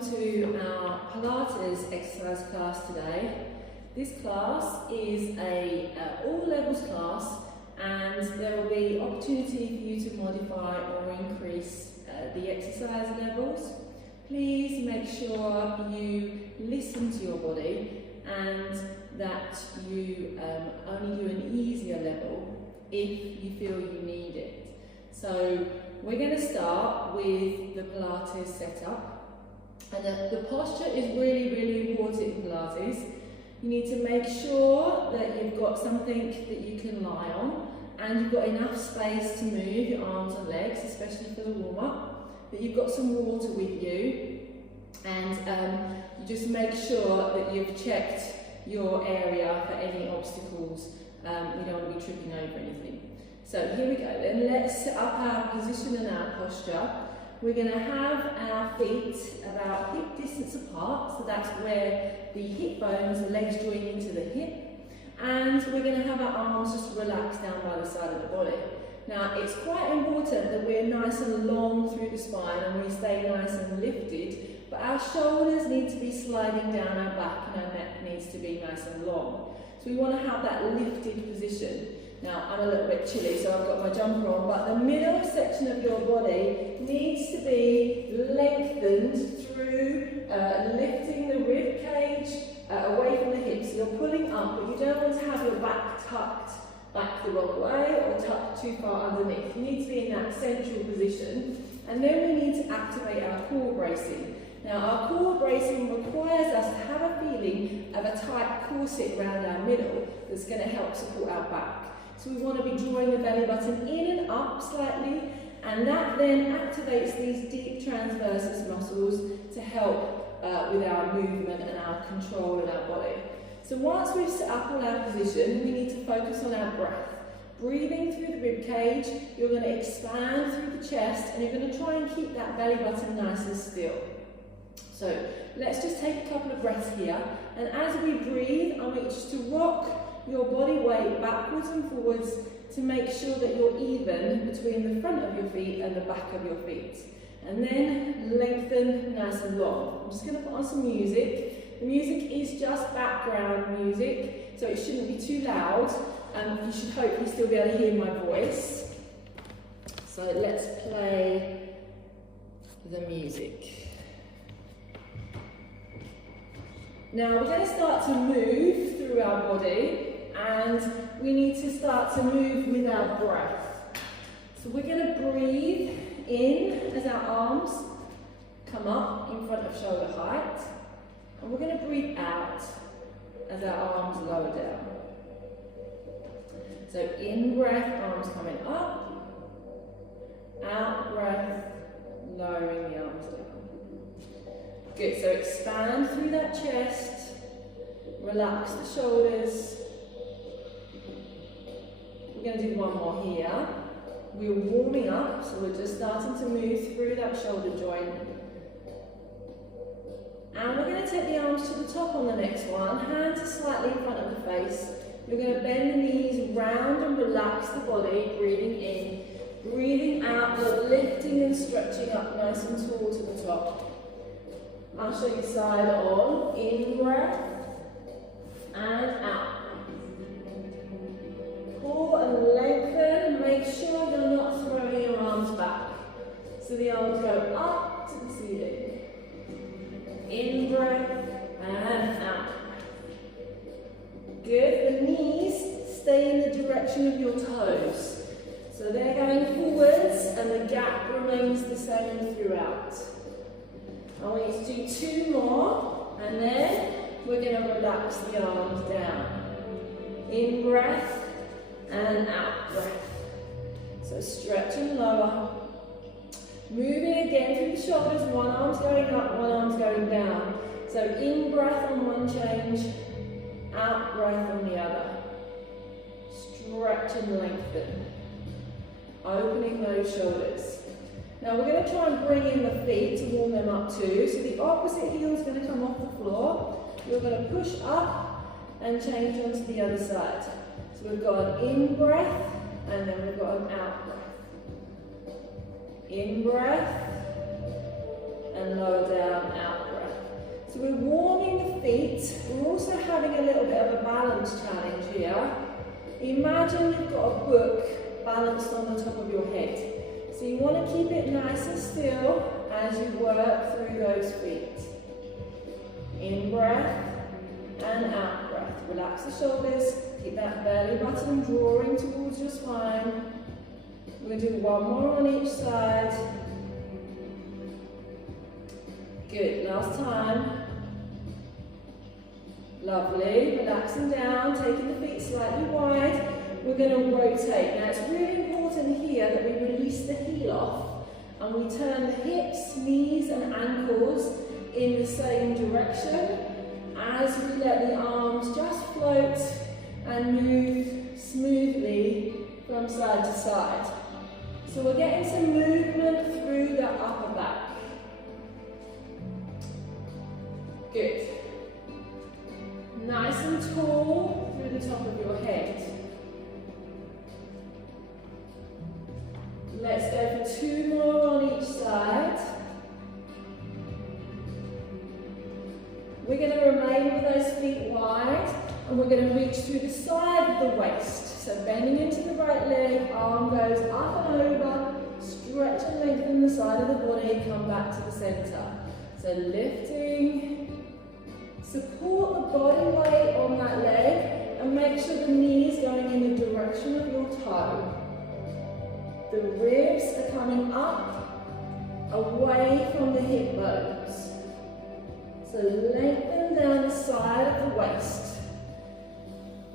to our Pilates exercise class today. This class is a all levels class, and there will be opportunity for you to modify or increase the exercise levels. Please make sure you listen to your body and that you only do an easier level if you feel you need it. So we're going to start with the Pilates setup. And the posture is really important in Pilates. You need to make sure that you've got something that you can lie on and you've got enough space to move your arms and legs, especially for the warm-up, that you've got some water with you, and you just make sure that you've checked your area for any obstacles. You don't want to be tripping over anything. So here we go, then let's set up our position and our posture. We're going to have our feet about hip distance apart, so that's where the hip bones, the legs join into the hip, and we're going to have our arms just relaxed down by the side of the body. Now it's quite important that we're nice and long through the spine and we stay nice and lifted, but our shoulders need to be sliding down our back and our neck needs to be nice and long. So we want to have that lifted position. Now, I'm a little bit chilly, so I've got my jumper on, but the middle section of your body needs to be lengthened through lifting the rib cage away from the hips. So you're pulling up, but you don't want to have your back tucked back the wrong way or tucked too far underneath. You need to be in that central position. And then we need to activate our core bracing. Now, our core bracing requires us to have a feeling of a tight corset around our middle that's going to help support our back. So we want to be drawing the belly button in and up slightly, and that then activates these deep transversus muscles to help with our movement and our control in our body. So once we've set up all our position, we need to focus on our breath. Breathing through the rib cage, you're going to expand through the chest, and you're going to try and keep that belly button nice and still. So let's just take a couple of breaths here, and as we breathe, I want you just to rock your body weight backwards and forwards to make sure that you're even between the front of your feet and the back of your feet. And then lengthen nice and long. I'm just going to put on some music. The music is just background music, so it shouldn't be too loud. You should hopefully still be able to hear my voice. So let's play the music. Now we're going to start to move through our body, and we need to start to move with our breath. So we're going to breathe in as our arms come up in front of shoulder height, and we're going to breathe out as our arms lower down. So in breath, arms coming up, out breath, lowering the arms down. Good, so expand through that chest, relax the shoulders. We're going to do one more here. We're warming up, so we're just starting to move through that shoulder joint. And we're going to take the arms to the top on the next one. Hands are slightly in front of the face. You're going to bend the knees round and relax the body, breathing in. Breathing out, but lifting and stretching up nice and tall to the top. I'll show you side on. In breath and out. Pull and lengthen. Make sure you're not throwing your arms back. So the arms go up to the ceiling. In breath and out. Good. The knees stay in the direction of your toes. So they're going forwards and the gap remains the same throughout. I want you to do two more, and then we're going to relax the arms down. In breath and out breath. So stretch and lower. Moving again through the shoulders, one arm's going up, one arm's going down. So in breath on one change, out breath on the other. Stretch and lengthen. Opening those shoulders. Now we're going to try and bring in the feet to warm them up too. So the opposite heel is going to come off the floor. You're going to push up and change onto the other side. So we've got an in breath and then we've got an out breath. In breath and lower down, out breath. So we're warming the feet. We're also having a little bit of a balance challenge here. Imagine you've got a book balanced on the top of your head. So you want to keep it nice and still as you work through those feet. In breath and out breath. Relax the shoulders, keep that belly button drawing towards your spine. We're going to do one more on each side. Good, last time. Lovely, relaxing down, taking the feet slightly wide. We're going to rotate. Now it's really important here that we release the heel off and we turn the hips, knees and ankles in the same direction as we let the arms just float and move smoothly from side to side. So we're getting some movement through the upper back. Good. Nice and tall through the top of your head. Let's go for 2 more on each side. We're going to remain with those feet wide and we're going to reach through the side of the waist. So bending into the right leg, arm goes up and over, stretch and lengthen the side of the body, come back to the center. So lifting, support the body weight on that leg and make sure the knee is going in the direction of your toe. The ribs are coming up, away from the hip bones. So lengthen down the side of the waist.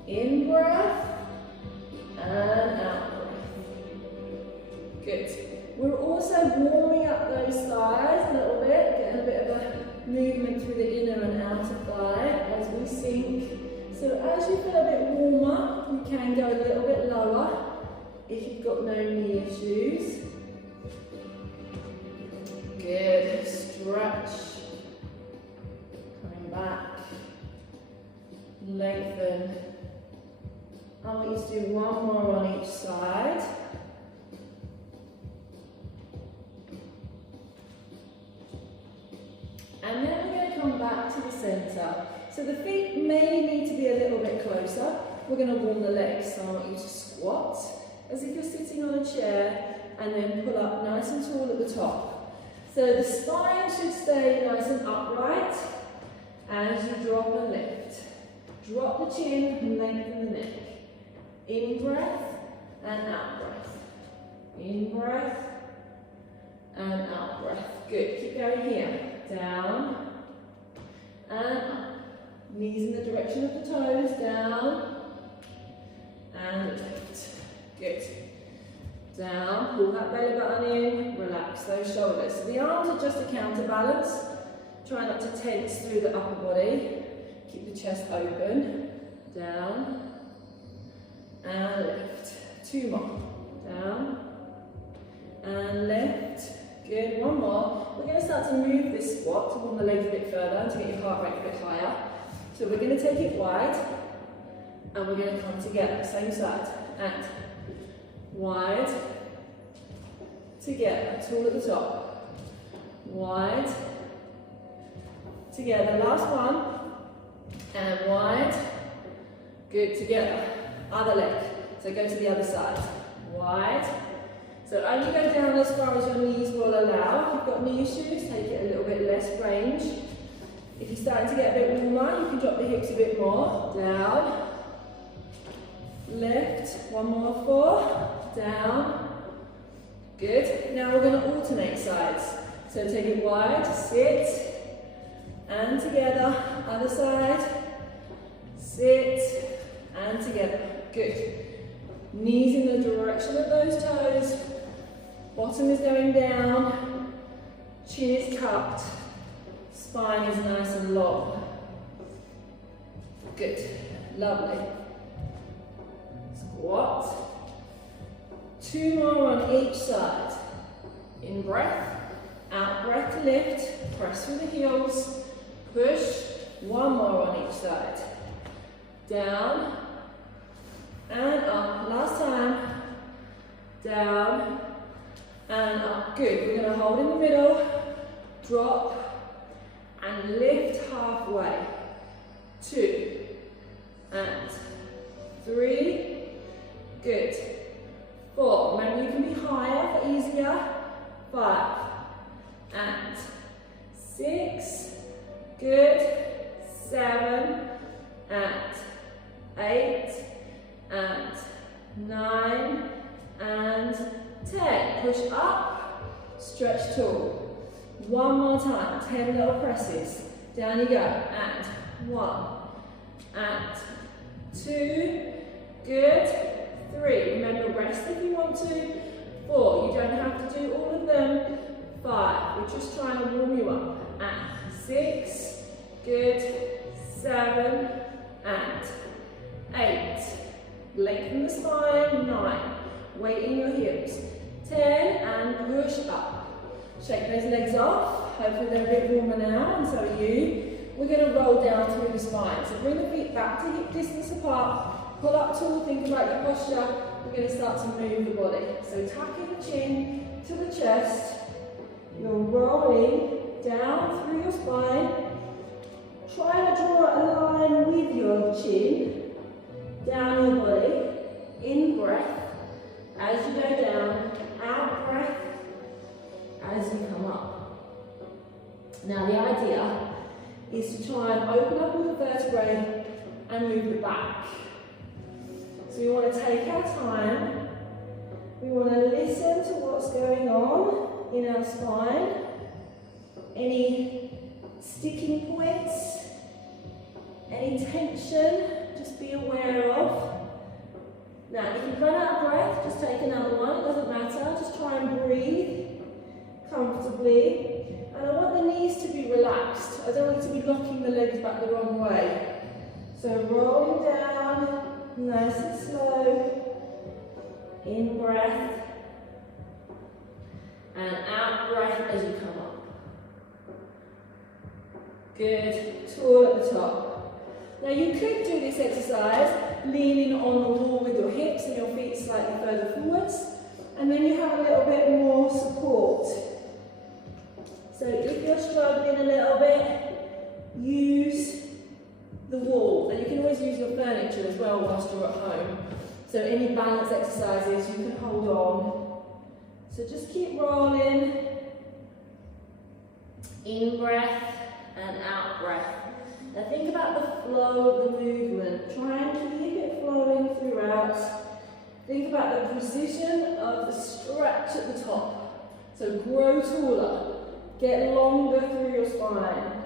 In breath and out breath. Good. We're also warming up those thighs a little bit, getting a bit of a movement through the inner and outer thigh as we sink. So as you feel a bit warmer, you can go a little bit lower if you've got no knee issues. Good. Stretch. Coming back. Lengthen. I want you to do 1 more on each side. And then we're going to come back to the center. So the feet may need to be a little bit closer. We're going to warm the legs. So I want you to squat as if you're sitting on a chair and then pull up nice and tall at the top. So the spine should stay nice and upright as you drop and lift. Drop the chin and lengthen the neck. In breath and out breath. In breath and out breath. Good. Keep going here. Down and up. Knees in the direction of the toes. Down and lift. Good. Down. Pull that belly button in. Relax those shoulders. So the arms are just a counterbalance. Try not to tense through the upper body. Keep the chest open. Down and lift. 2 more. Down and lift. Good. 1 more. We're going to start to move this squat to warm the legs a bit further and to get your heart rate a bit higher. So we're going to take it wide and we're going to come together. Same side. And wide. Together. Tall at the top. Wide. Together. Last one. And wide. Good. Together. Other leg. So go to the other side. Wide. So only go down as far as your knees will allow. If you've got knee issues, take it a little bit less range. If you're starting to get a bit warmer, you can drop the hips a bit more. Down. Lift. 1 more. 4. Down. Good. Now we're going to alternate sides. So take it wide. Sit. And together. Other side. Sit. And together. Good. Knees in the direction of those toes. Bottom is going down. Chin is cupped. Spine is nice and long. Good. Lovely. Squat. 2 more on each side. In breath. Out breath, lift. Press through the heels. Push. 1 more on each side. Down. And up. Last time. Down. And up. Good. We're going to hold in the middle. Drop. and lift halfway. 2 and 3, good. 4, remember you can be higher for easier. 5 and 6, good. 7 and 8 and 9 and 10. Push up, stretch tall. One more time, 10 little presses. Down you go, and 1 and 2, good. 3, remember rest if you want to. 4, you don't have to do all of them. 5, we're just trying to warm you up. And 6, good. 7 and 8, lengthen the spine. 9, weight in your hips. 10 and push up. Shake those legs off. Hopefully they're a bit warmer now, and so are you. We're going to roll down through the spine. So bring the feet back to hip distance apart. Pull up tall, think about your posture. We're going to start to move the body. So tucking the chin to the chest. You're rolling down through your spine. Try to draw a line with your chin down your body. In breath as you go down. Out breath as you come up. Now the idea is to try and open up all the vertebrae and move the back. So we want to take our time, we want to listen to what's going on in our spine, any sticking points, any tension, just be aware of. Now if you run out of breath, just take another one, it doesn't matter, just try and breathe comfortably. And I want the knees to be relaxed. I don't want you to be locking the legs back the wrong way. So rolling down, nice and slow. In breath. And out breath as you come up. Good. Tall at the top. Now you could do this exercise leaning on the wall with your hips and your feet slightly further forwards. And then you have a little bit more support. So if you're struggling a little bit, use the wall. And you can always use your furniture as well whilst you're at home. So any balance exercises you can hold on. So just keep rolling. In breath and out breath. Now think about the flow of the movement. Try and keep it flowing throughout. Think about the precision of the stretch at the top. So grow taller. Get longer through your spine.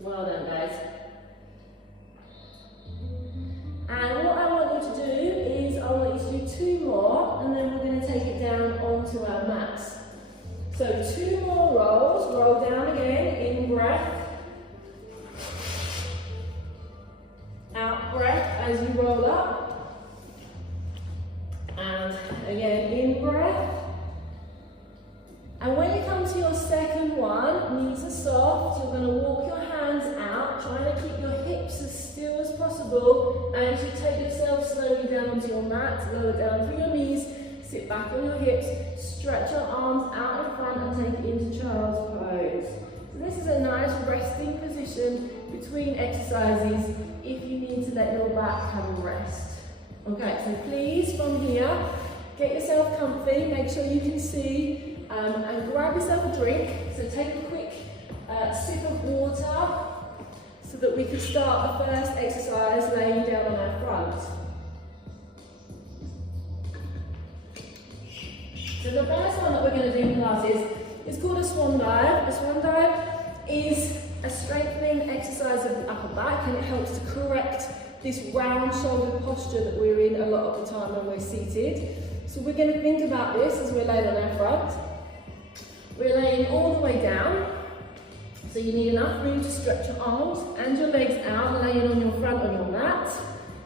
Well done, guys. And what I want you to do is I want you to do 2 more, and then we're going to take it down onto our mats. So 2 more rolls. Roll down again. In breath. Out breath as you roll up. And again, in breath. And when you come to your second one, knees are soft, you're going to walk your hands out, trying to keep your hips as still as possible as you take yourself slowly down onto your mat, lower down through your knees, sit back on your hips, stretch your arms out in front and take it into child's pose. So this is a nice resting position between exercises if you need to let your back have a rest. Okay, so please from here, get yourself comfy, make sure you can see. And grab yourself a drink, so take a quick sip of water so that we can start the first exercise laying down on our front. So the first one that we're going to do in classes is called a Swan Dive. A Swan Dive is a strengthening exercise of the upper back, and it helps to correct this round shoulder posture that we're in a lot of the time when we're seated. So we're going to think about this as we're laying on our front. We're laying all the way down, so you need enough room to stretch your arms and your legs out, laying on your front on your mat.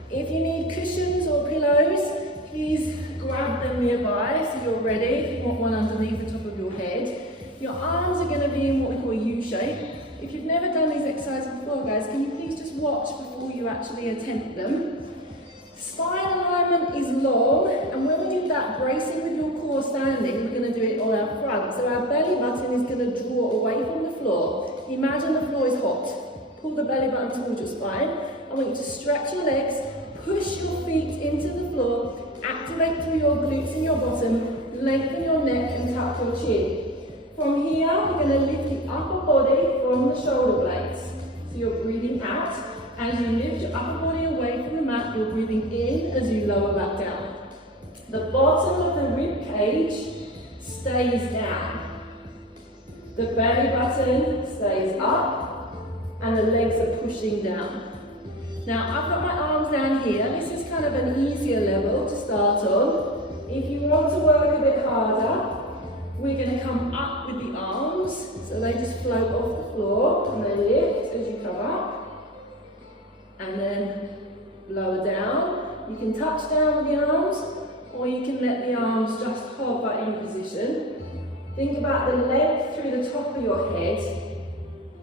If you need cushions or pillows, please grab them nearby so you're ready. If you want one underneath the top of your head. Your arms are going to be in what we call a U shape. If you've never done these exercises before, guys, can you please just watch before you actually attempt them? Spine alignment is long, and when we do that, bracing with your core standing, we're going to do it on our front. So our belly button is going to draw away from the floor. Imagine the floor is hot. Pull the belly button towards your spine. I want you to stretch your legs, push your feet into the floor, activate through your glutes in your bottom, lengthen your neck and tap your chin. From here, we're going to lift the upper body from the shoulder blades. So you're breathing out. As you lift your upper body away from the mat, you're breathing in as you lower back down. The bottom of the rib cage stays down. The belly button stays up, and the legs are pushing down. Now, I've got my arms down here. This is kind of an easier level to start on. If you want to work a bit harder, we're going to come up with the arms. So they just float off the floor, and they lift as you come up. And then lower down. You can touch down with the arms, or you can let the arms just hover in position. Think about the length through the top of your head.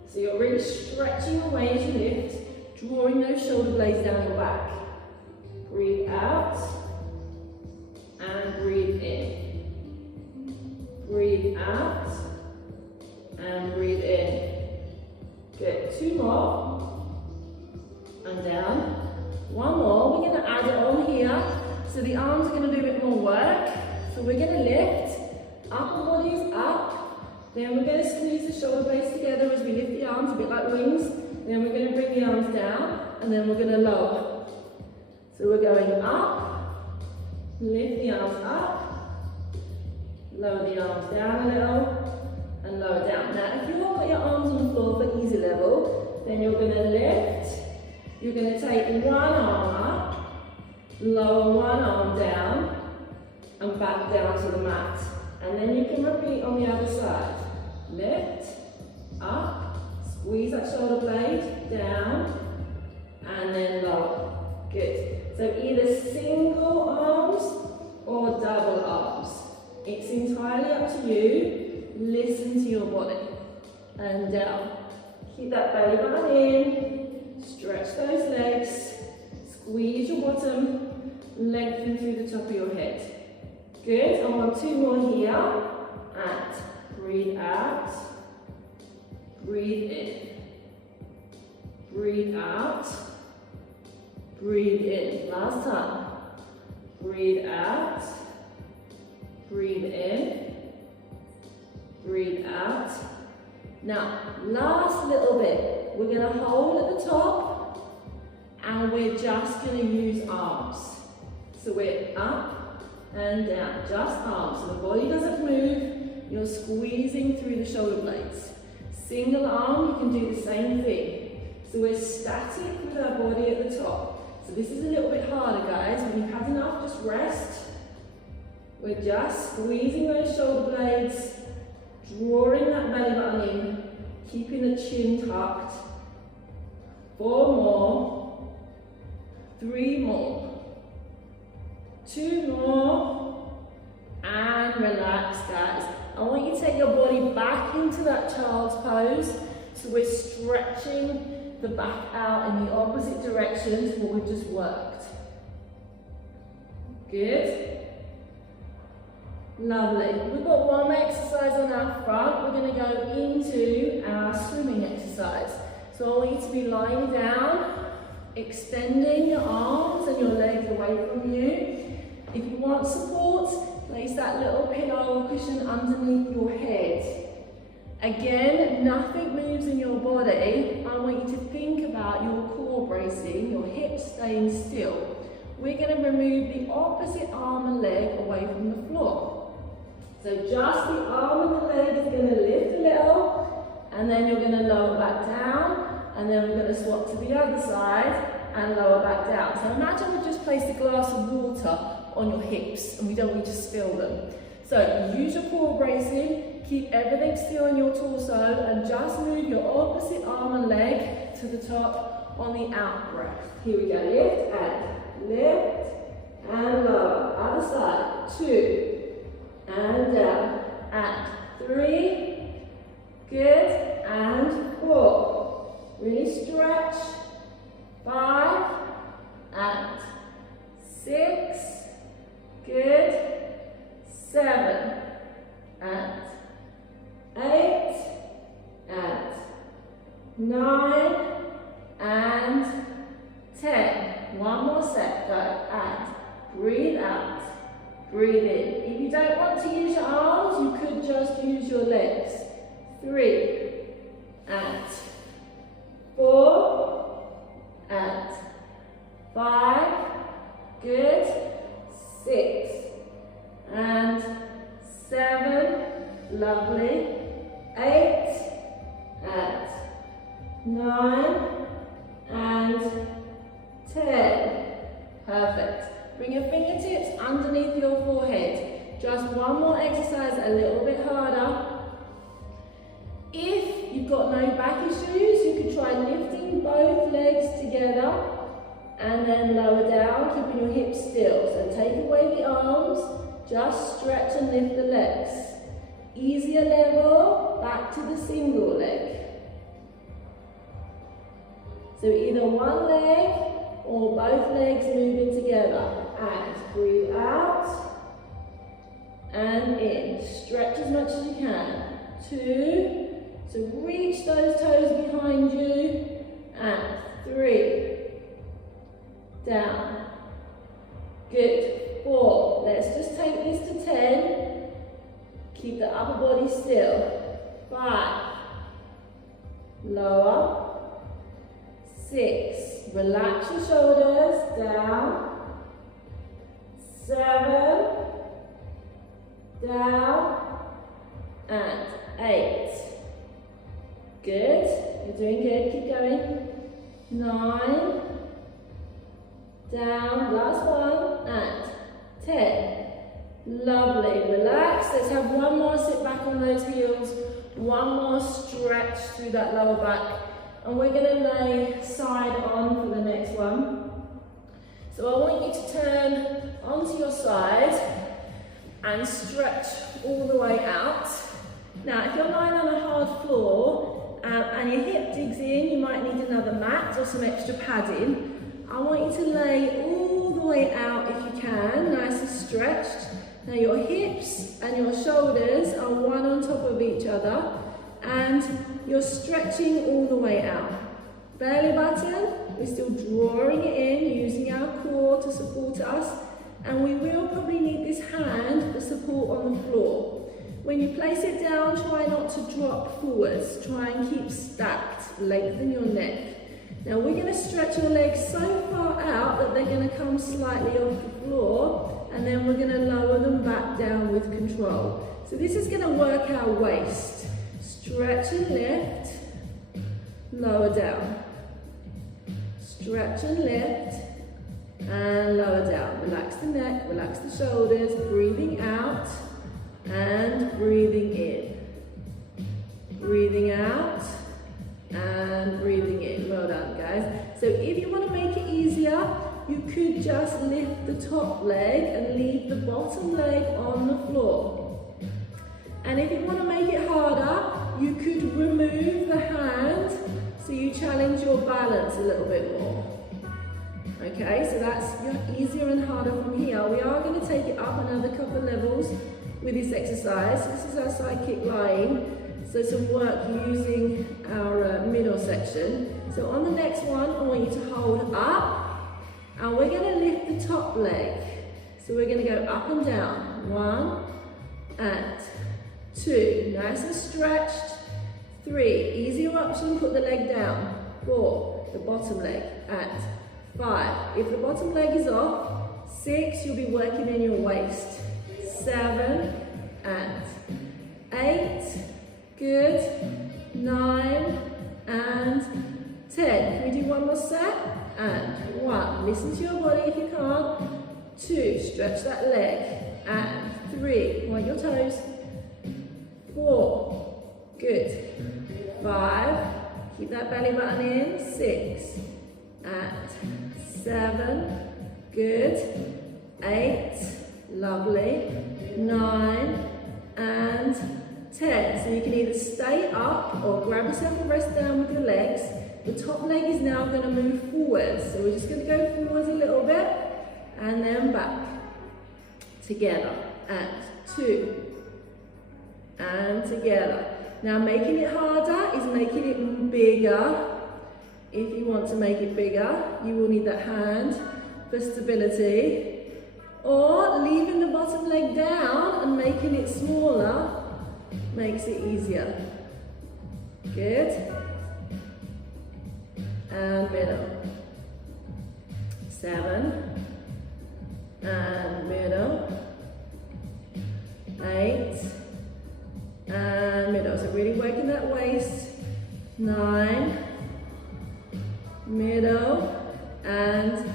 So you're really stretching away as you lift, drawing those shoulder blades down your back. Breathe out and breathe in. Breathe out and breathe in. Good. 2 more. And down. 1 more. We're going to add it on here. So the arms are going to do a bit more work. So we're going to lift. Upper body is up. Then we're going to squeeze the shoulder blades together as we lift the arms, a bit like wings. Then we're going to bring the arms down. And then we're going to lower. So we're going up. Lift the arms up. Lower the arms down a little. And lower down. Now, if you've got your arms on the floor for easy level, then you're going to lift. You're going to take 1 arm up, lower 1 arm down, and back down to the mat. And then you can repeat on the other side. Lift, up, squeeze that shoulder blade, down, and then lower. Good. So either single arms or double arms. It's entirely up to you. Listen to your body. And down. Keep that belly button in. Stretch those legs, squeeze your bottom, lengthen through the top of your head. Good, I want 2 more here. And breathe out, breathe in. Breathe out, breathe in. Last time. Breathe out, breathe in, breathe out. Now, last little bit. We're going to hold at the top, and we're just going to use arms. So we're up and down, just arms. So the body doesn't move, you're squeezing through the shoulder blades. Single arm, you can do the same thing. So we're static with our body at the top. So this is a little bit harder, guys. When you've had enough, just rest. We're just squeezing those shoulder blades, drawing that belly button in, keeping the chin tucked. 4 more. 3 more. 2 more. And relax, guys. I want you to take your body back into that child's pose. So we're stretching the back out in the opposite direction to what we've just worked. Good. Lovely. We've got 1 exercise on our front. We're going to go into our swimming exercise. So I want you to be lying down, extending your arms and your legs away from you. If you want support, place that little pillow or cushion underneath your head. Again, nothing moves in your body. I want you to think about your core bracing, your hips staying still. We're going to remove the opposite arm and leg away from the floor. So just the arm and the leg is going to lift a little, and then you're going to lower back down, and then we're going to swap to the other side and lower back down. So imagine we've just placed a glass of water on your hips, and we don't want you to spill them. So use your core bracing, keep everything still in your torso, and just move your opposite arm and leg to the top on the out breath. Here we go, lift and lower. Other side, 2 and down, and 3, good, and 4. Really stretch, 5 and One more set, go, and breathe out, breathe in. If you don't want to use your arms, you could just use your legs. 3, and 4, and 5, good, 6, and 7, lovely, 8, and 9, and 10. Perfect. Bring your fingertips underneath your forehead. Just one more exercise, a little bit harder. If you've got no back issues, you could try lifting both legs together and then lower down, keeping your hips still. So take away the arms, just stretch and lift the legs. Easier level, back to the single leg. So either one leg or both legs moving together. And breathe out and in. Stretch as much as you can. 2. So reach those toes behind you. And 3. Down. Good. 4. Let's just take this to 10. Keep the upper body still. 5. Lower. 6. Relax your shoulders. Down. 7. Down. And 8. Good. You're doing good. Keep going. 9. Down. Last one. And 10. Lovely. Relax. Let's have one more sit back on those heels. One more stretch through that lower back. And we're going to lay side on for the next one. So I want you to turn onto your side and stretch all the way out. Now, if you're lying on a hard floor and your hip digs in, you might need another mat or some extra padding. I want you to lay all the way out if you can, nice and stretched. Now your hips and your shoulders are one on top of each other and you're stretching all the way out. Belly button, we're still drawing it in, using our core to support us, and we will probably need this hand for support on the floor. When you place it down, try not to drop forwards. Try and keep stacked, lengthen your neck. Now we're going to stretch your legs so far out that they're going to come slightly off the floor, and then we're going to lower them back down with control. So this is going to work our waist. Stretch and lift, lower down. Stretch and lift, and lower down. Relax the neck, relax the shoulders, breathing out and breathing in. Breathing out and breathing in. Well done, guys. So if you want to make it easier, you could just lift the top leg and leave the bottom leg on the floor. And if you want to make it harder, you could remove the hand so you challenge your balance a little bit more. Okay, so that's easier and harder from here. We are going to take it up another couple of levels with this exercise. This is our Sidekick Lying. So some work using our middle section. So on the next one, I want you to hold up and we're going to lift the top leg. So we're going to go up and down. 1 and 2. Nice and stretched. 3. Easier option, put the leg down. 4. The bottom leg. And 5. If the bottom leg is off, 6. You'll be working in your waist. 7 and 8. Good. 9 and 10. Can we do one more set? And 1. Listen to your body if you can't. 2. Stretch that leg. And 3. Point your toes. 4. Good. 5. Keep that belly button in. 6 and 7. Good. 8. Lovely. 9 and 10. So you can either stay up or grab yourself and rest down with your legs. The top leg is now going to move forwards. So we're just going to go forwards a little bit and then back. Together. And 2. And together. Now making it harder is making it bigger If you want to make it bigger, you will need that hand for stability. Or leaving the bottom leg down and making it smaller makes it easier. Good. And middle. 7. And middle. 8. And middle. So really working that waist. 9. Middle. And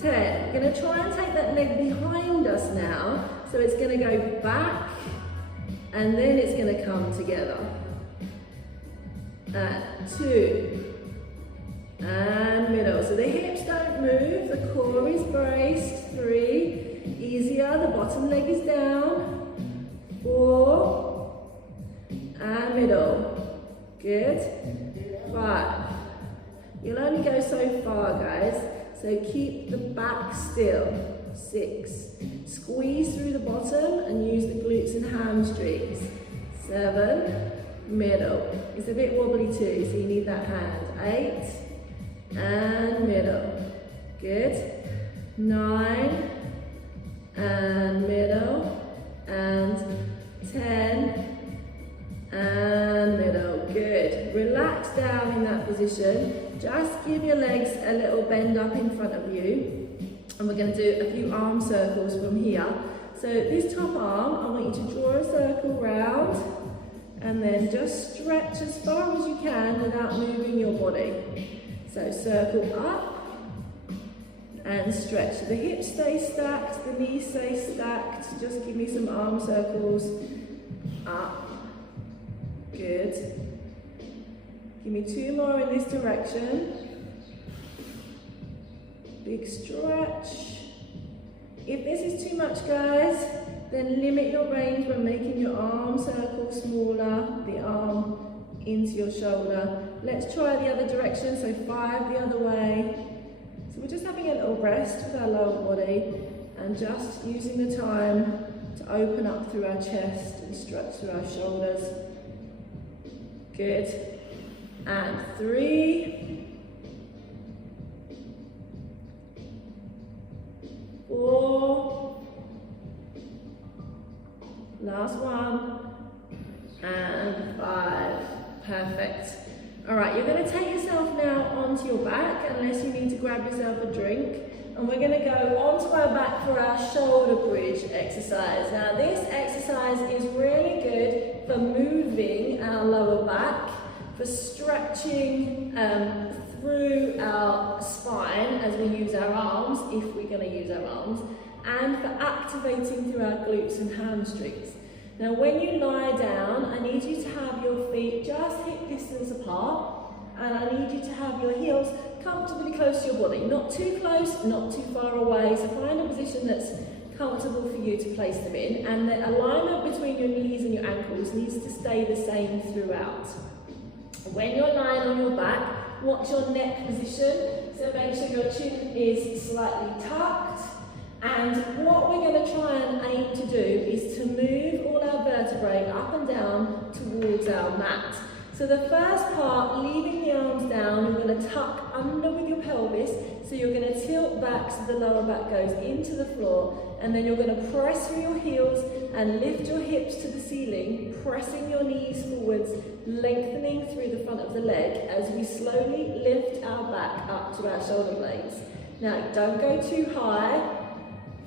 10. We're going to try and take that leg behind us now. So it's going to go back and then it's going to come together. And 2. And middle. So the hips don't move, the core is braced. 3. Easier, the bottom leg is down. 4. And middle. Good. 5. You'll only go so far, guys. So keep the back still. 6. Squeeze through the bottom and use the glutes and hamstrings. 7. Middle. It's a bit wobbly too, so you need that hand. 8. And middle. Good. 9. And middle. And 10. And middle. Good. Relax down in that position. Just give your legs a little bend up in front of you. And we're going to do a few arm circles from here. So this top arm, I want you to draw a circle round and then just stretch as far as you can without moving your body. So circle up and stretch. So the hips stay stacked, the knees stay stacked. Just give me some arm circles. Up. Good. Give me 2 more in this direction. Big stretch. If this is too much, guys, then limit your range by making your arm circle smaller, the arm into your shoulder. Let's try the other direction, so 5 the other way. So we're just having a little rest with our lower body and just using the time to open up through our chest and stretch through our shoulders. Good. And 3, 4, last one, and 5. Perfect. All right, you're going to take yourself now onto your back, unless you need to grab yourself a drink, and we're going to go onto our back for our shoulder bridge exercise. Now this exercise is really good for moving our lower back, for stretching through our spine as we use our arms, if we're going to use our arms, and for activating through our glutes and hamstrings. Now when you lie down, I need you to have your feet just hip distance apart, and I need you to have your heels comfortably close to your body. Not too close, not too far away, so find a position that's comfortable for you to place them in, and the alignment between your knees and your ankles needs to stay the same throughout. When you're lying on your back, watch your neck position, so make sure your chin is slightly tucked, and what we're going to try and aim to do is to move all our vertebrae up and down towards our mat. So the first part, leaving the arms down, you're going to tuck under with your pelvis, so you're going to tilt back so the lower back goes into the floor, and then you're going to press through your heels and lift your hips to the ceiling, pressing your knees forwards, lengthening through the front of the leg as we slowly lift our back up to our shoulder blades. Now don't go too high.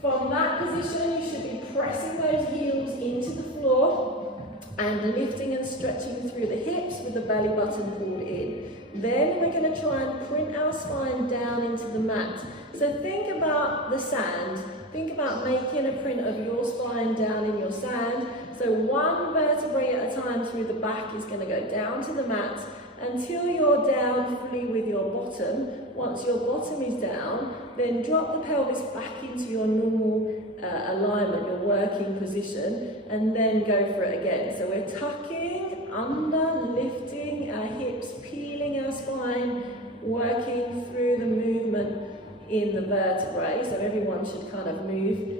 From that position you should be pressing those heels into the floor and lifting and stretching through the hips with the belly button pulled in. Then we're going to try and print our spine down into the mat. So think about the sand. Think about making a print of your spine down in your sand. So one vertebrae at a time through the back is going to go down to the mat until you're down fully with your bottom. Once your bottom is down, then drop the pelvis back into your normal alignment, your working position, and then go for it again. So we're tucking under, lifting our hips, peeling our spine, working through the movement in the vertebrae. So everyone should kind of move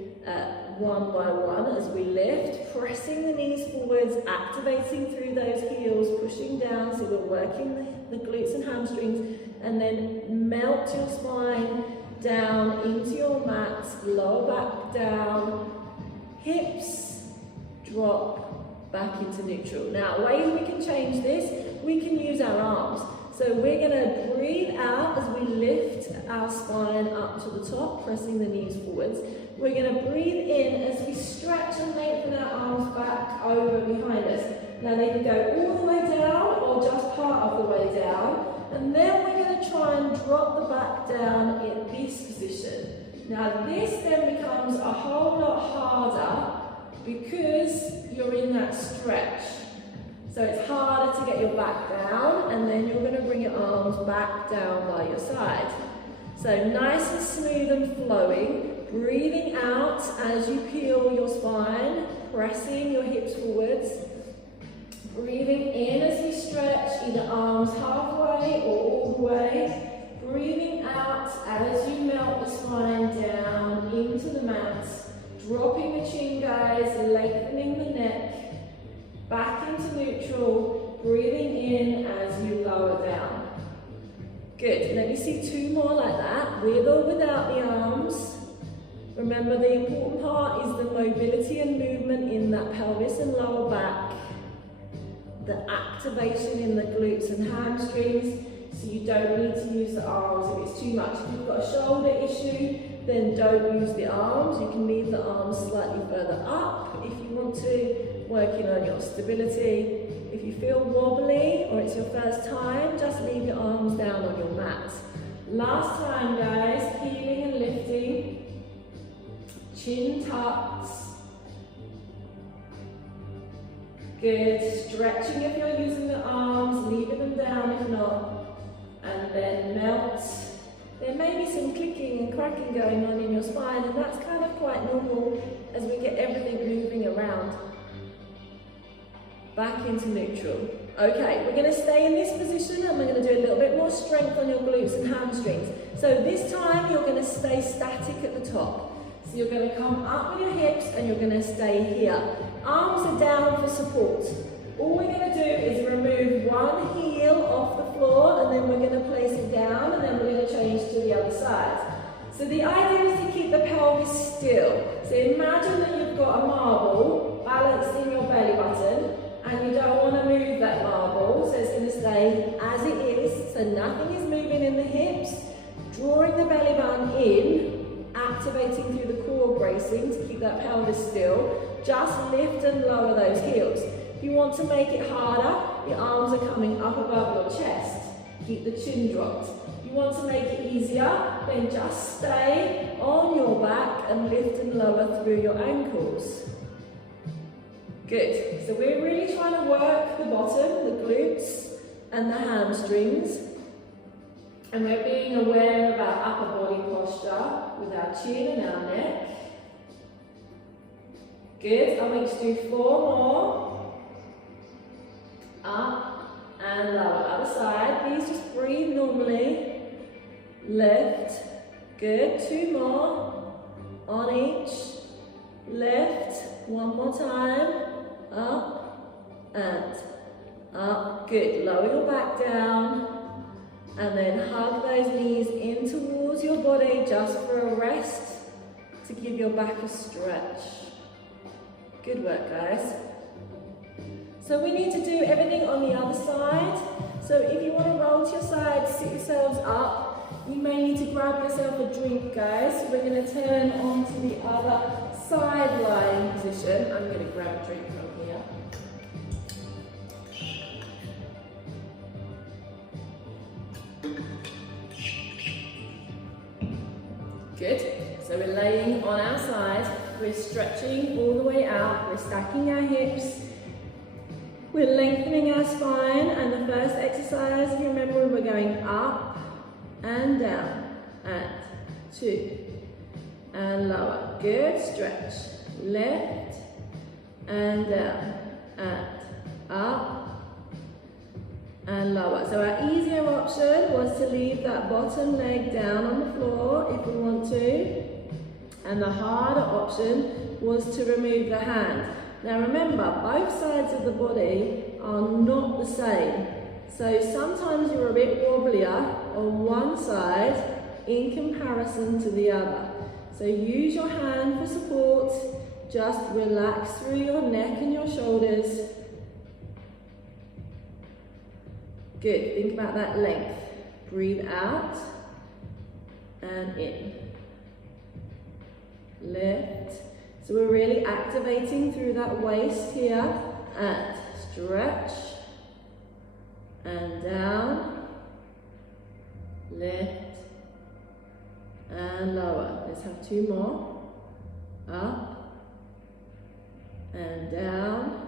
one by one as we lift, pressing the knees forwards, activating through those heels, pushing down, so we're working the glutes and hamstrings, and then melt your spine down into your mat, lower back down, hips drop back into neutral. Now, ways we can change this, we can use our arms. So we're going to breathe out as we lift our spine up to the top, pressing the knees forwards. We're going to breathe in as we stretch and lengthen our arms back over behind us. Now they can go all the way down or just part of the way down. And then we're going to try and drop the back down in this position. Now this then becomes a whole lot harder because you're in that stretch. So it's harder to get your back down, and then you're going to bring your arms back down by your side. So nice and smooth and flowing, breathing out as you peel your spine, pressing your hips forwards, breathing in as we stretch, either arms halfway or all the way, breathing out as you melt the spine down into the mat, dropping the chin, guys, lengthening the neck, back into neutral, breathing in as you lower down. Good, let me see 2 more like that, with or without the arms. Remember, the important part is the mobility and movement in that pelvis and lower back, the activation in the glutes and hamstrings, so you don't need to use the arms if it's too much. If you've got a shoulder issue, then don't use the arms. You can leave the arms slightly further up if you want to, working on your stability. If you feel wobbly or it's your first time, just leave your arms down on your mat. Last time, guys, peeling and lifting, chin tucks. Good, stretching if you're using the arms, leaving them down if not, and then melt. There may be some clicking and cracking going on in your spine, and that's kind of quite normal as we get everything moving around. Back into neutral. Okay, we're going to stay in this position and we're going to do a little bit more strength on your glutes and hamstrings. So this time you're going to stay static at the top. So you're going to come up with your hips and you're going to stay here. Arms are down for support. All we're going to do is remove one heel off the floor, and then we're going to place it down, and then we're going to change to the other side. So the idea is to keep the pelvis still. So imagine that you've got a marble balanced in your belly button, and you don't want to move that marble, so it's going to stay as it is, so nothing is moving in the hips, drawing the belly button in, activating through the core bracing to keep that pelvis still. Just lift and lower those heels. If you want to make it harder, your arms are coming up above your chest. Keep the chin dropped. If you want to make it easier, then just stay on your back and lift and lower through your ankles. Good. So we're really trying to work the bottom, the glutes and the hamstrings. And we're being aware of our upper body posture with our chin and our neck. Good. I'm going to do 4 more. Up and lower. Other side. Please just breathe normally. Lift. Good. 2 more. On each. Lift. 1 more time. Up and up. Good. Lower your back down. And then hug those knees in towards your body just for a rest to give your back a stretch. Good work, guys. So we need to do everything on the other side. So if you want to roll to your side, sit yourselves up. You may need to grab yourself a drink, guys. So we're going to turn onto the other side lying position. I'm going to grab a drink from here. Good. So we're laying on our side. We're stretching all the way out. We're stacking our hips. We're lengthening our spine. And the first exercise, if you remember, we're going up and down. And 2. And lower. Good. Stretch. Left and down. And up and lower. So our easier option was to leave that bottom leg down on the floor if we want to. And the harder option was to remove the hand. Now remember, both sides of the body are not the same. So sometimes you're a bit wobblier on one side in comparison to the other. So use your hand for support, just relax through your neck and your shoulders. Good, think about that length. Breathe out and in. Lift. So we're really activating through that waist here. And stretch. And down. Lift. And lower. Let's have two more. Up. And down.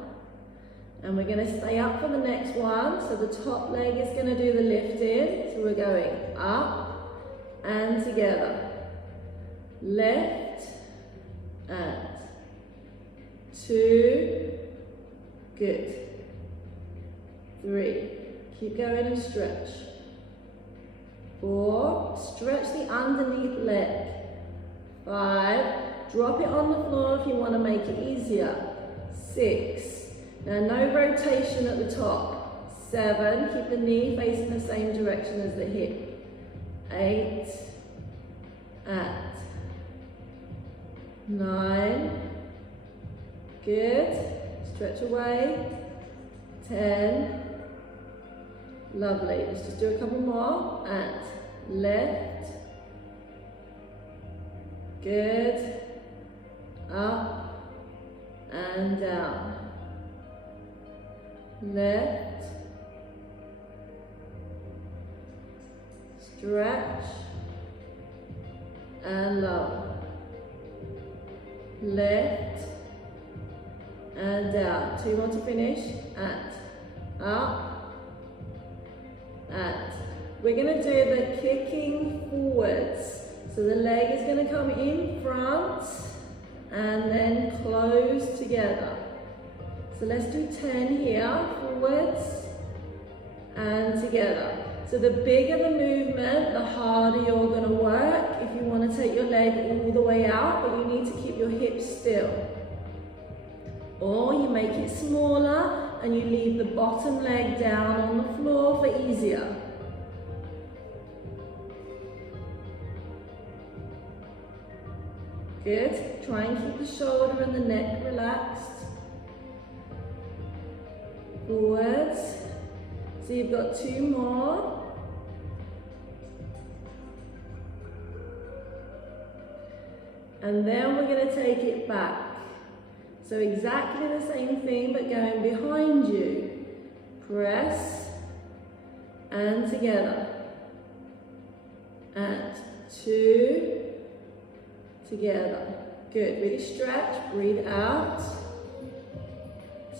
And we're going to stay up for the next one. So the top leg is going to do the lifting. So we're going up and together. Lift and two. Good. Three. Keep going and stretch. Four. Stretch the underneath leg. Five. Drop it on the floor if you want to make it easier. Six. Now no rotation at the top. 7, keep the knee facing the same direction as the hip. 8, and 9, good, stretch away. 10, lovely, let's just do a couple more, and left, good, up, and down. Left, stretch, and lower. Left, and down. 2 more to finish, and up, and we're going to do the kicking forwards. So the leg is going to come in front, and then close together. So let's do 10 here, forwards and together. So the bigger the movement, the harder you're going to work if you want to take your leg all the way out, but you need to keep your hips still. Or you make it smaller and you leave the bottom leg down on the floor for easier. Good. Try and keep the shoulder and the neck relaxed. Forwards. So you've got 2 more. And then we're going to take it back. So exactly the same thing, but going behind you. Press and together. And 2 together. Good. Really stretch. Breathe out.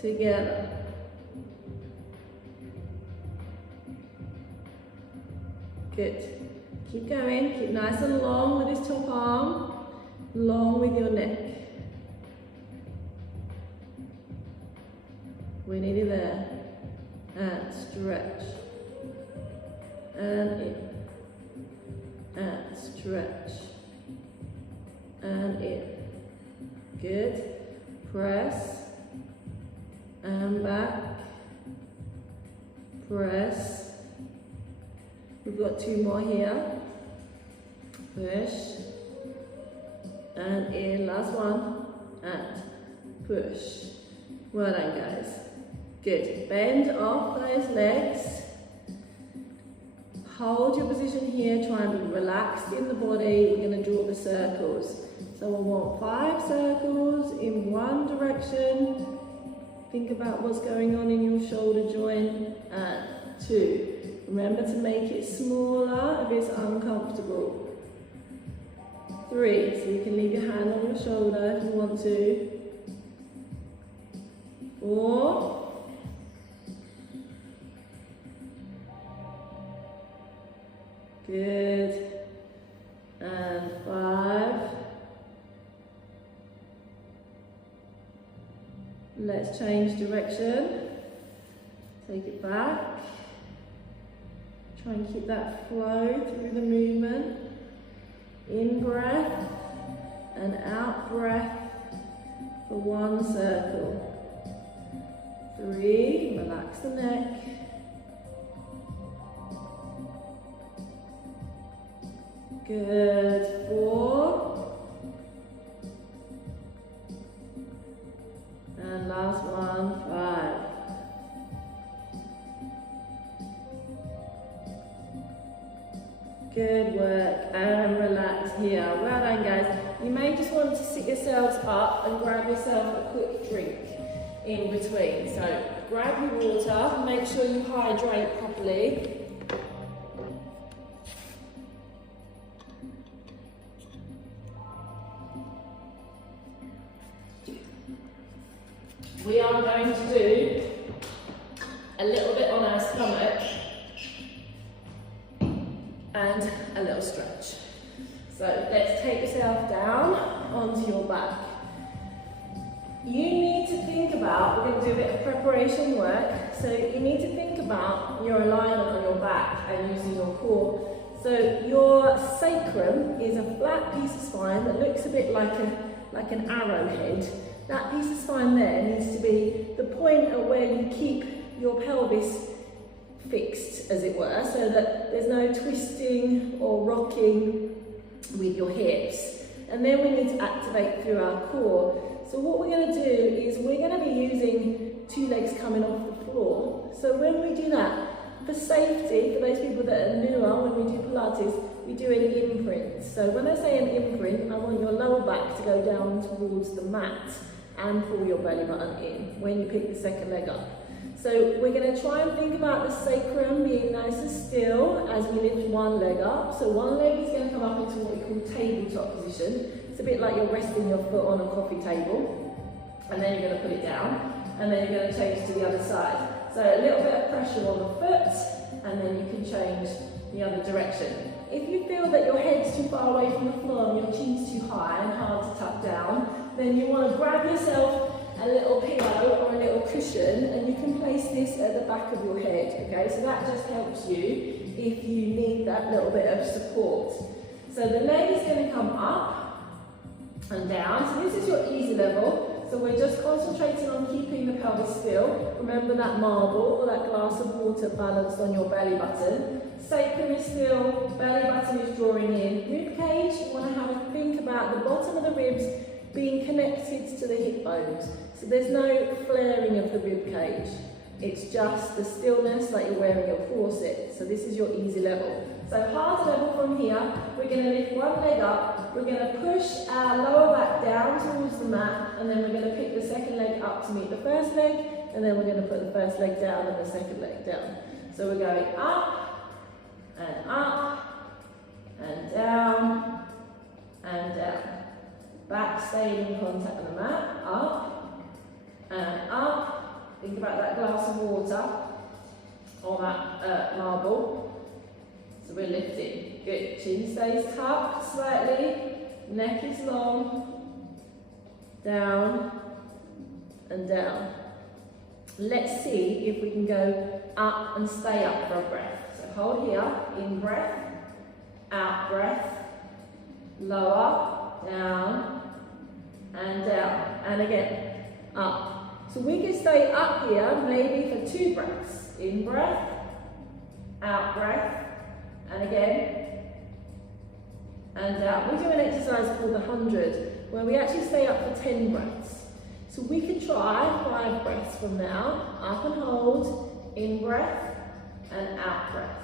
Together. Good. Keep going. Keep nice and long with this top arm. Long with your neck. We're nearly there. And stretch. And in. And stretch. And in. Good. Press. And back. Press. We've got 2 more here. Push. And in. Last one. And push. Well done, guys. Good. Bend off those legs. Hold your position here. Try and be relaxed in the body. We're going to draw the circles. So I want 5 circles in one direction. Think about what's going on in your shoulder joint. And 2. Remember to make it smaller if it's uncomfortable. 3. So you can leave your hand on your shoulder if you want to. 4. Good. And 5. Let's change direction. Take it back. Try and keep that flow through the movement. In breath and out breath for 1 circle. 3, relax the neck. Good, 4. And last one, 5. Good work, and relax here. Well done, guys. You may just want to sit yourselves up and grab yourself a quick drink in between. So grab your water, make sure you hydrate properly. We are going to do a little bit on our stomach and a little stretch. So let's take yourself down onto your back. You need to think about, we're going to do a bit of preparation work, so you need to think about your alignment on your back and using your core. So your sacrum is a flat piece of spine that looks a bit like an arrowhead. That piece of spine there needs to be the point at where you keep your pelvis fixed, as it were, so that there's no twisting or rocking with your hips. And then we need to activate through our core. So what we're going to do is we're going to be using 2 legs coming off the floor. So when we do that, for safety, for those people that are newer, when we do Pilates, we do an imprint. So when I say an imprint, I want your lower back to go down towards the mat and pull your belly button in when you pick the second leg up. So we're going to try and think about the sacrum being nice and still as we lift one leg up. So one leg is going to come up into what we call tabletop position. It's a bit like you're resting your foot on a coffee table, and then you're going to put it down, and then you're going to change to the other side. So a little bit of pressure on the foot, and then you can change the other direction. If you feel that your head's too far away from the floor and your chin's too high and hard to tuck down, then you want to grab yourself a little pillow or a little cushion, and you can place this at the back of your head, okay? So that just helps you if you need that little bit of support. So the leg is going to come up and down. So this is your easy level. So we're just concentrating on keeping the pelvis still. Remember that marble or that glass of water balanced on your belly button. Sacrum is still, belly button is drawing in. Rib cage, you want to have a think about the bottom of the ribs being connected to the hip bones. So there's no flaring of the rib cage. It's just the stillness like you're wearing your corset. So this is your easy level. So hard level from here, we're going to lift one leg up, we're going to push our lower back down towards the mat, and then we're going to pick the second leg up to meet the first leg, and then we're going to put the first leg down and the second leg down. So we're going up, and down, and down. Back staying in contact with the mat, up, and up. Think about that glass of water, or that marble. So we're lifting. Good. Chin stays tucked slightly. Neck is long. Down and down. Let's see if we can go up and stay up for a breath. So hold here. In breath. Out breath. Lower. Down. And down. And again. Up. So we can stay up here maybe for 2 breaths. In breath. Out breath. And again, and out. We do an exercise called the 100, where we actually stay up for 10 breaths. So we can try 5 breaths from now. Up and hold, in breath, and out breath.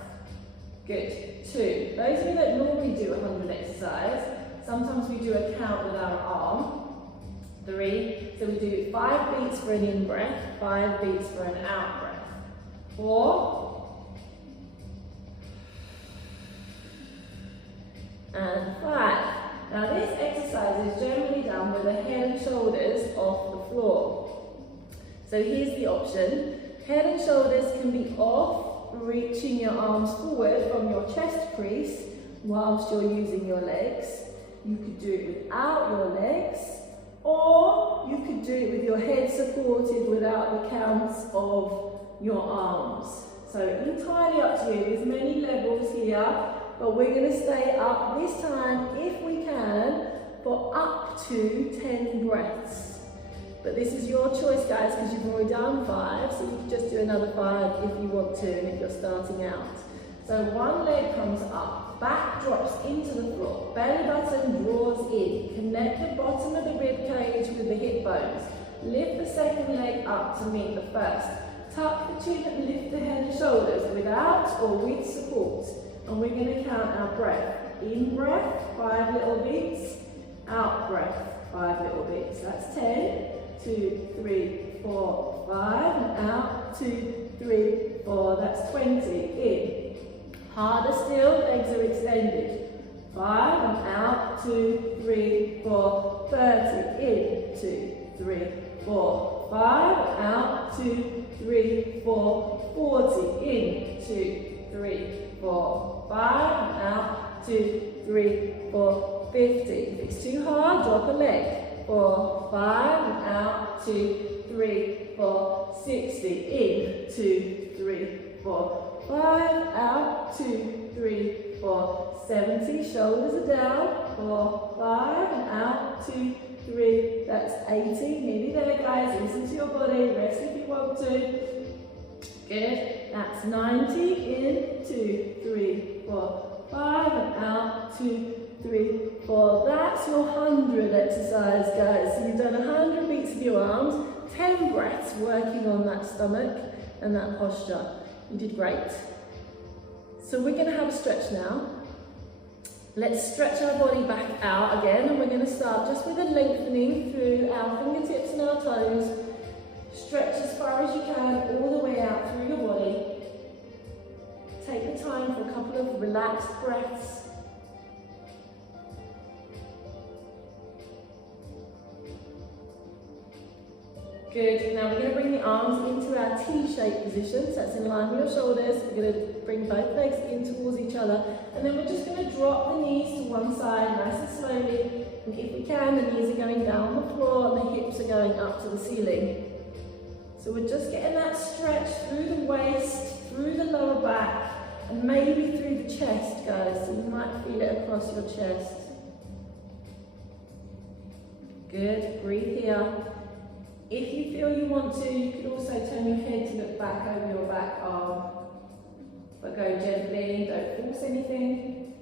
Good. 2. Those of you that normally do a 100 exercise, sometimes we do a count with our arm. 3. So we do 5 beats for an in breath, 5 beats for an out breath. 4. And 5. Now this exercise is generally done with the head and shoulders off the floor. So here's the option. Head and shoulders can be off, reaching your arms forward from your chest crease whilst you're using your legs. You could do it without your legs, or you could do it with your head supported without the counts of your arms. So entirely up to you. There's many levels here. But we're going to stay up this time, if we can, for up to 10 breaths. But this is your choice, guys, because you've already done 5, so you can just do another 5 if you want to, and if you're starting out. So one leg comes up back drops into the floor, belly button draws in, connect the bottom of the rib cage with the hip bones, lift the second leg up to meet the first, tuck the chin and lift the head and shoulders without or with support, and we're going to count our breath. In breath, 5 little beats, out breath, 5 little beats. That's 10, 2, 3, 4, 5, and out, 2, 3, 4, that's 20, in. Harder still, legs are extended. 5 and out, 2, 3, 4, 30, in, 2, 3, 4, 5, out, 2, 3, 4, 40, in, 2, 3, 4, 5, and out, 2, 3, 4, 50. If it's too hard, drop a leg. 4, 5, and out, 2, 3, 4, 60, in, 2, 3, 4, 5, out, 2, 3, 4, 70, shoulders are down, 4, 5, and out, 2, 3, that's 80, nearly there guys, listen to your body, rest if you want to. Good, that's 90, in, 2, 3, 4, 5, and out, 2, 3, 4, that's your 100 exercise guys. So you've done 100 beats of your arms, 10 breaths working on that stomach and that posture. You did great. So we're going to have a stretch now. Let's stretch our body back out again, and we're going to start just with a lengthening through our fingertips and our toes. Stretch as far as you can all the way out through your body. Take the time for a couple of relaxed breaths. Good, now we're going to bring the arms into our T-shaped position, so that's in line with your shoulders. We're going to bring both legs in towards each other, and then we're just going to drop the knees to one side nice and slowly, and if we can, the knees are going down the floor and the hips are going up to the ceiling. So we're just getting that stretch through the waist, through the lower back, and maybe through the chest, guys, so you might feel it across your chest. Good, breathe here. If you feel you want to, you could also turn your head to look back over your back arm. But go gently, don't force anything.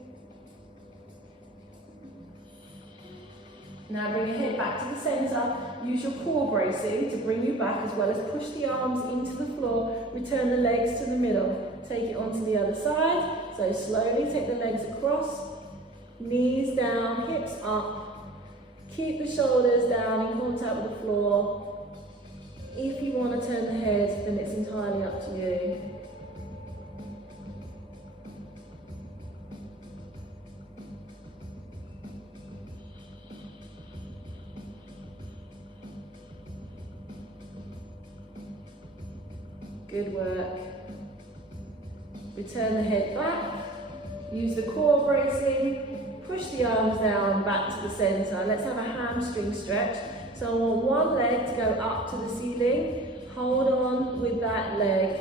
Now bring your head back to the centre. Use your core bracing to bring you back, as well as push the arms into the floor. Return the legs to the middle. Take it onto the other side. So slowly take the legs across. Knees down, hips up. Keep the shoulders down in contact with the floor. If you want to turn the head, then it's entirely up to you. Good work. Return the head back. Use the core bracing. Push the arms down back to the centre. Let's have a hamstring stretch. So I want one leg to go up to the ceiling. Hold on with that leg.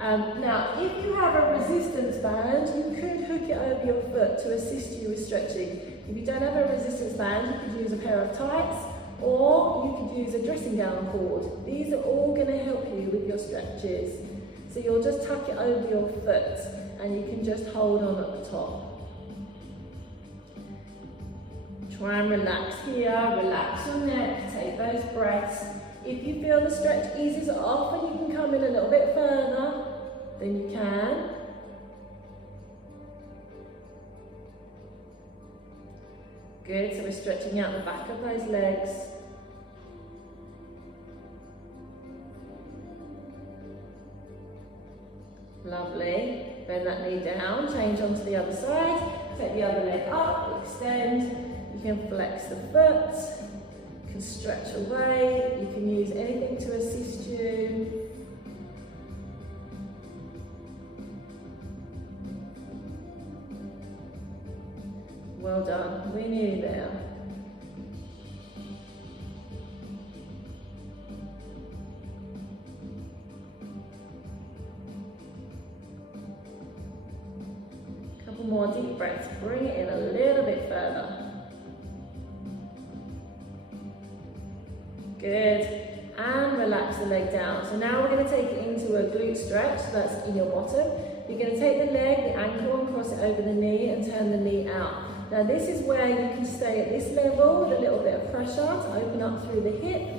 Now, if you have a resistance band, you could hook it over your foot to assist you with stretching. If you don't have a resistance band, you could use a pair of tights, or you could use a dressing gown cord. These are all going to help you with your stretches. So you'll just tuck it over your foot, and you can just hold on at the top. Try and relax here, relax your neck, take those breaths. If you feel the stretch eases off and you can come in a little bit further, then you can. Good, so we're stretching out the back of those legs. Lovely. Bend that knee down, change onto the other side. Take the other leg up, extend. You can flex the foot, you can stretch away, you can use anything to assist you. Well done, we're nearly there. Couple more deep breaths, bring it in a little bit further. Good, and relax the leg down. So now we're going to take it into a glute stretch, so that's in your bottom. You're going to take the leg, the ankle, and cross it over the knee and turn the knee out. Now this is where you can stay at this level with a little bit of pressure to open up through the hip,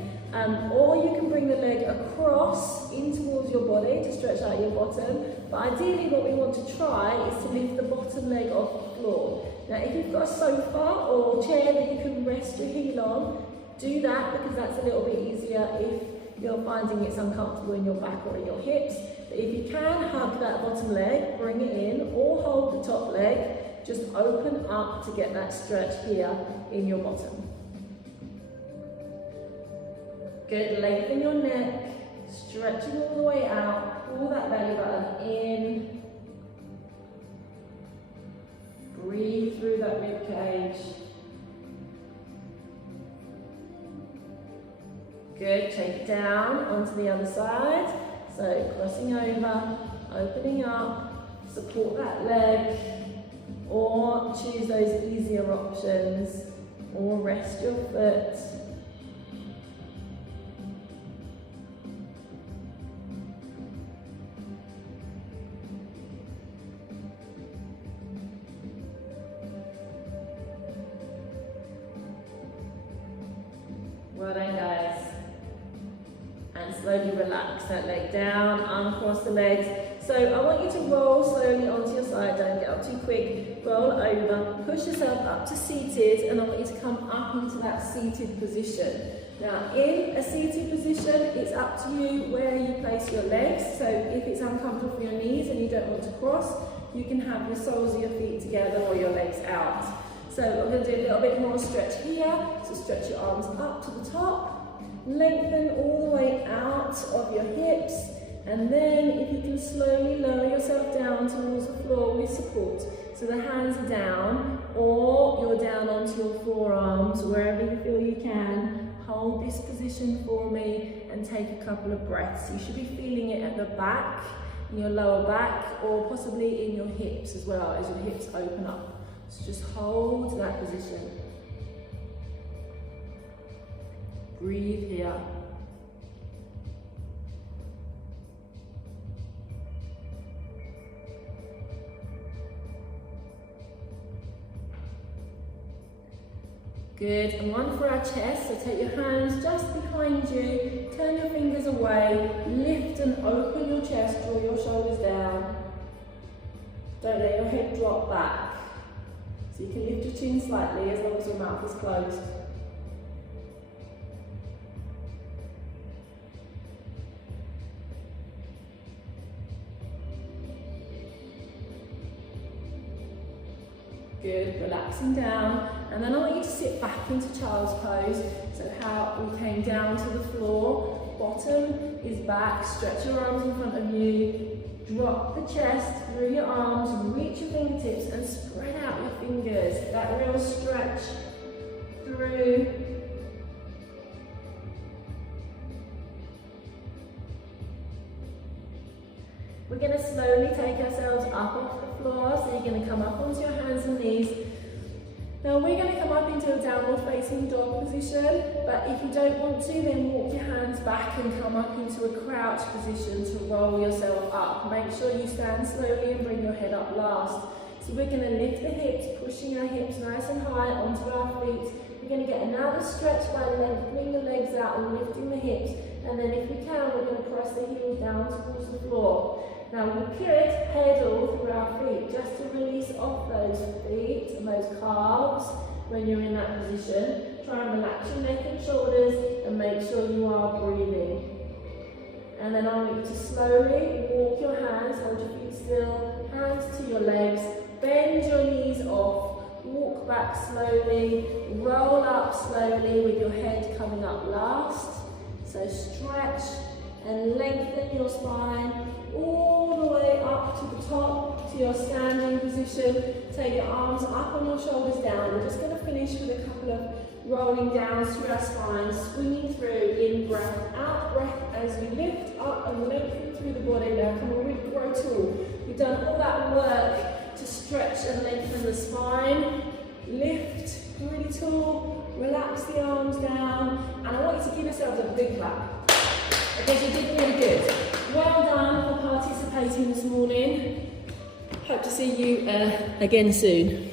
or you can bring the leg across in towards your body to stretch out your bottom. But ideally what we want to try is to lift the bottom leg off the floor. Now if you've got a sofa or chair that you can rest your heel on, do that, because that's a little bit easier if you're finding it's uncomfortable in your back or in your hips. But if you can hug that bottom leg, bring it in, or hold the top leg, just open up to get that stretch here in your bottom. Good, lengthen your neck, stretching all the way out, pull that belly button in. Breathe through that rib cage. Good, take it down onto the other side. So crossing over, opening up, support that leg, or choose those easier options, or rest your foot. Well done, guys. And slowly relax that leg down, uncross the legs. So I want you to roll slowly onto your side, don't get up too quick. Roll over, push yourself up to seated, and I want you to come up into that seated position. Now in a seated position, it's up to you where you place your legs. So if it's uncomfortable for your knees and you don't want to cross, you can have your soles of your feet together or your legs out. So we're going to do a little bit more stretch here. So stretch your arms up to the top, lengthen all the way out of your hips, and then if you can slowly lower yourself down towards the floor with support. So the hands are down, or you're down onto your forearms, wherever you feel you can. Hold this position for me and take a couple of breaths. You should be feeling it at the back, in your lower back, or possibly in your hips as well, as your hips open up. So just hold that position. Breathe here. Good, and one for our chest, so take your hands just behind you, turn your fingers away, lift and open your chest, draw your shoulders down. Don't let your head drop back. So you can lift your chin slightly as long as your mouth is closed. Good, relaxing down. And then I want you to sit back into child's pose. So how we came down to the floor, bottom is back, stretch your arms in front of you, drop the chest through your arms, reach your fingertips and spread out your fingers. That real stretch through. We're going to slowly take ourselves up off the floor, so you're going to come up onto your hands and knees. Now we're going to come up into a downward facing dog position, but if you don't want to, then walk your hands back and come up into a crouch position to roll yourself up. Make sure you stand slowly and bring your head up last. So we're going to lift the hips, pushing our hips nice and high onto our feet. We're going to get another stretch by lengthening the legs out and lifting the hips, and then if we can, we're going to press the heels down towards the floor. Now we could pedal through our feet just to release off those feet and those calves when you're in that position. Try and relax your neck and shoulders and make sure you are breathing. And then I want you to slowly walk your hands, hold your feet still, hands to your legs, bend your knees off, walk back slowly, roll up slowly with your head coming up last. So stretch and lengthen your spine all the way up to the top, to your standing position. Take your arms up on your shoulders down. We're just going to finish with a couple of rolling downs through our spine, swinging through, in breath, out breath as we lift up and lengthen through the body. Now come on, really grow tall. We've done all that work to stretch and lengthen the spine. Lift really tall, relax the arms down, and I want you to give yourselves a big clap. Because you did really good. Well done for participating this morning. Hope to see you again soon.